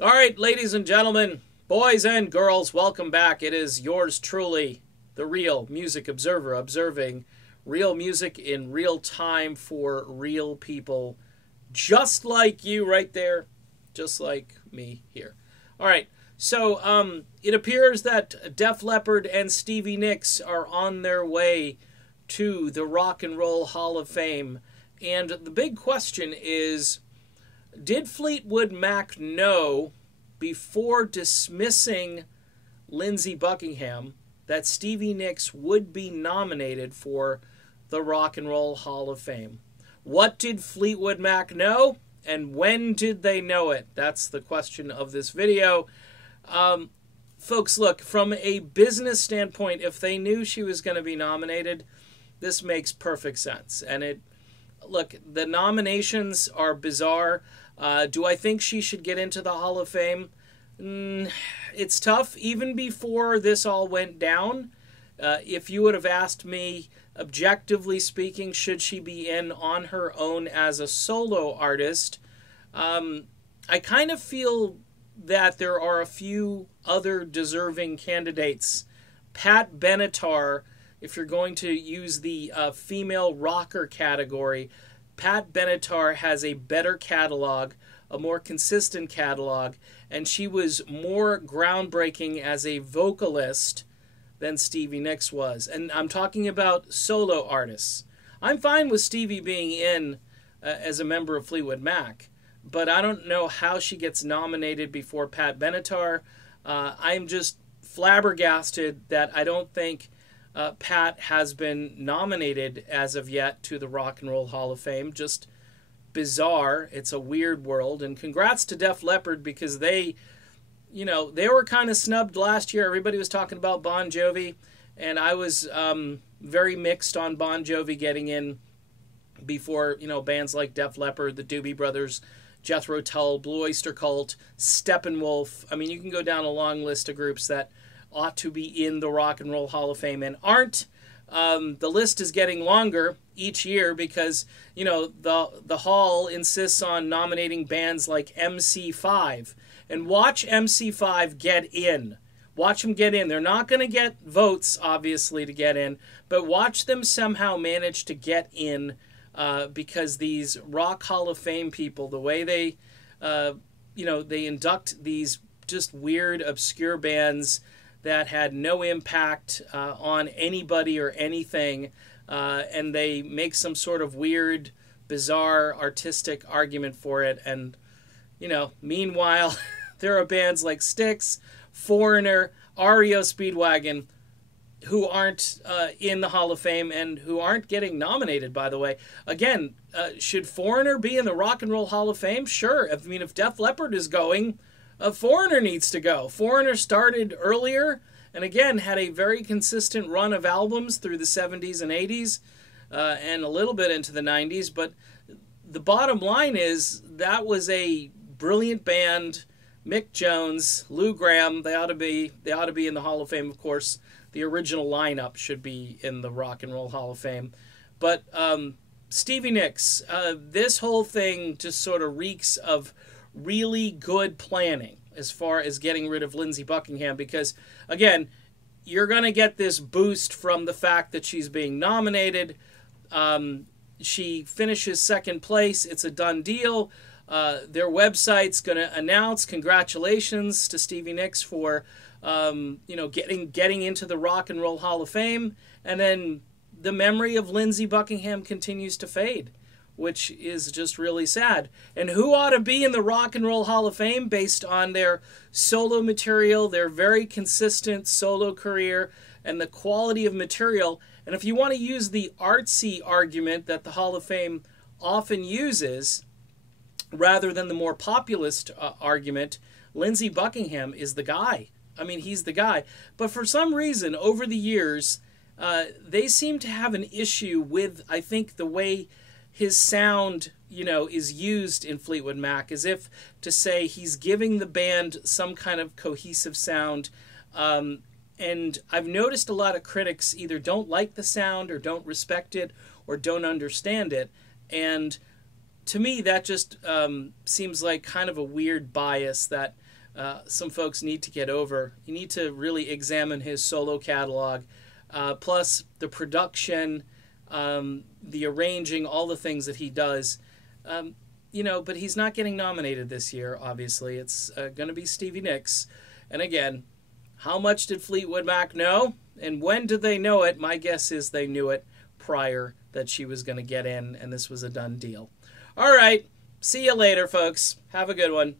All right, ladies and gentlemen, boys and girls, welcome back. It is yours truly, the Real Music Observer, observing real music in real time for real people, just like you right there, just like me here. All right, so it appears that Def Leppard and Stevie Nicks are on their way to the Rock and Roll Hall of Fame. And the big question is, did Fleetwood Mac know before dismissing Lindsey Buckingham that Stevie Nicks would be nominated for the Rock and Roll Hall of Fame? What did Fleetwood Mac know, and when did they know it? That's the question of this video. Folks, look, from a business standpoint, if they knew she was going to be nominated, this makes perfect sense. And look, the nominations are bizarre. Do I think she should get into the Hall of Fame? It's tough. Even before this all went down, if you would have asked me, objectively speaking, should she be in on her own as a solo artist, I kind of feel that there are a few other deserving candidates. Pat Benatar, if you're going to use the female rocker category, Pat Benatar has a better catalog, a more consistent catalog, and she was more groundbreaking as a vocalist than Stevie Nicks was. And I'm talking about solo artists. I'm fine with Stevie being in as a member of Fleetwood Mac, but I don't know how she gets nominated before Pat Benatar. I'm just flabbergasted that I don't think Pat has been nominated as of yet to the Rock and Roll Hall of Fame. Just bizarre. It's a weird world. And congrats to Def Leppard, because they were kind of snubbed last year. Everybody was talking about Bon Jovi, and I was very mixed on Bon Jovi getting in before, bands like Def Leppard, the Doobie Brothers, Jethro Tull, Blue Oyster Cult, Steppenwolf. I mean, you can go down a long list of groups that ought to be in the Rock and Roll Hall of Fame and aren't. The list is getting longer each year because, the Hall insists on nominating bands like MC5. And watch MC5 get in. Watch them get in. They're not going to get votes, obviously, to get in, but watch them somehow manage to get in because these Rock Hall of Fame people, the way they induct these just weird, obscure bands that had no impact on anybody or anything, and they make some sort of weird, bizarre, artistic argument for it. And, meanwhile, there are bands like Styx, Foreigner, REO Speedwagon, who aren't in the Hall of Fame and who aren't getting nominated, by the way. Again, should Foreigner be in the Rock and Roll Hall of Fame? Sure. If Def Leppard is going, Foreigner needs to go. Foreigner started earlier and, again, had a very consistent run of albums through the 70s and 80s and a little bit into the 90s. But the bottom line is that was a brilliant band. Mick Jones, Lou Gramm, they ought to be in the Hall of Fame, of course. The original lineup should be in the Rock and Roll Hall of Fame. But Stevie Nicks, this whole thing just sort of reeks of really good planning as far as getting rid of Lindsey Buckingham, because, again, you're going to get this boost from the fact that she's being nominated. She finishes second place. It's a done deal. Their website's going to announce congratulations to Stevie Nicks for getting into the Rock and Roll Hall of Fame, and then the memory of Lindsey Buckingham continues to fade, which is just really sad. And who ought to be in the Rock and Roll Hall of Fame based on their solo material, their very consistent solo career, and the quality of material? And if you want to use the artsy argument that the Hall of Fame often uses, rather than the more populist argument, Lindsey Buckingham is the guy. I mean, he's the guy. But for some reason, over the years, they seem to have an issue with, I think, the way his sound, is used in Fleetwood Mac, as if to say he's giving the band some kind of cohesive sound. And I've noticed a lot of critics either don't like the sound or don't respect it or don't understand it. And to me, that just seems like kind of a weird bias that some folks need to get over. You need to really examine his solo catalog, plus the production, the arranging, all the things that he does. But he's not getting nominated this year, obviously. It's going to be Stevie Nicks. And again, how much did Fleetwood Mac know? And when did they know it? My guess is they knew it prior that she was going to get in, and this was a done deal. All right. See you later, folks. Have a good one.